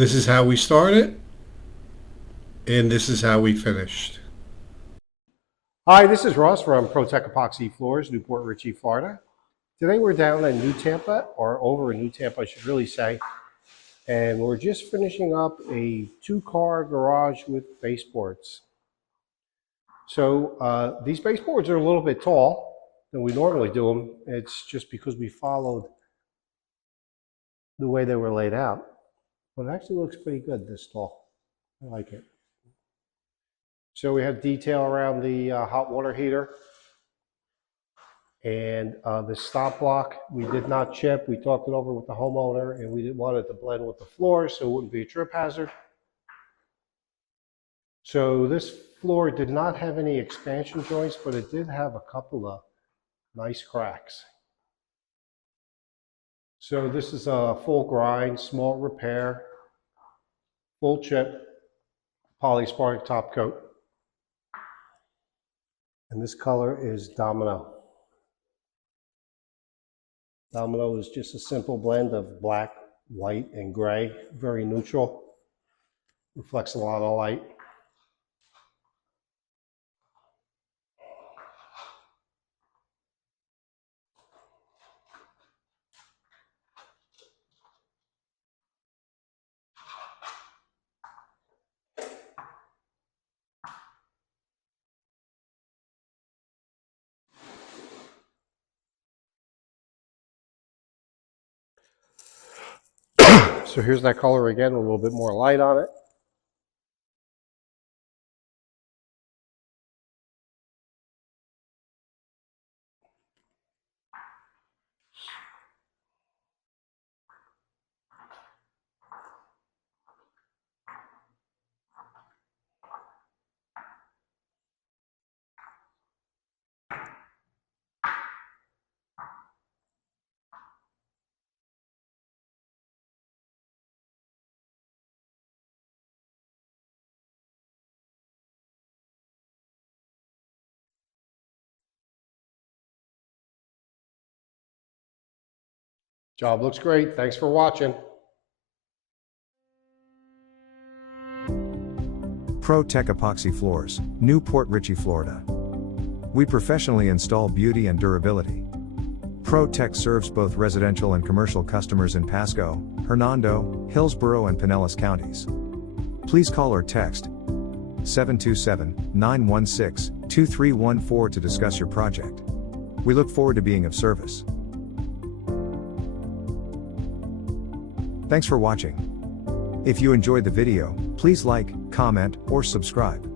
This is how we started, and this is how we finished. Hi, this is Ross from ProTech Epoxy Floors, Newport Richey, Florida. Today we're down in New Tampa, or over in New Tampa, I should really say, and we're just finishing up a two-car garage with baseboards. So these baseboards are a little bit tall than we normally do them. It's just because we followed the way they were laid out. But it actually looks pretty good this tall. I like it. So we have detail around the hot water heater. And the stop block, we did not chip. We talked it over with the homeowner, and we didn't want it to blend with the floor, so it wouldn't be a trip hazard. So this floor did not have any expansion joints, but it did have a couple of nice cracks. So this is a full grind, small repair, full chip, polyspark top coat. And this color is Domino. Domino is just a simple blend of black, white, and gray, very neutral, reflects a lot of light. So here's that color again, a little bit more light on it. Job looks great. Thanks for watching. ProTech Epoxy Floors, Newport Richey, Florida. We professionally install beauty and durability. ProTech serves both residential and commercial customers in Pasco, Hernando, Hillsborough, and Pinellas counties. Please call or text 727-916-2314 to discuss your project. We look forward to being of service. Thanks for watching. If you enjoyed the video, please like, comment, or subscribe.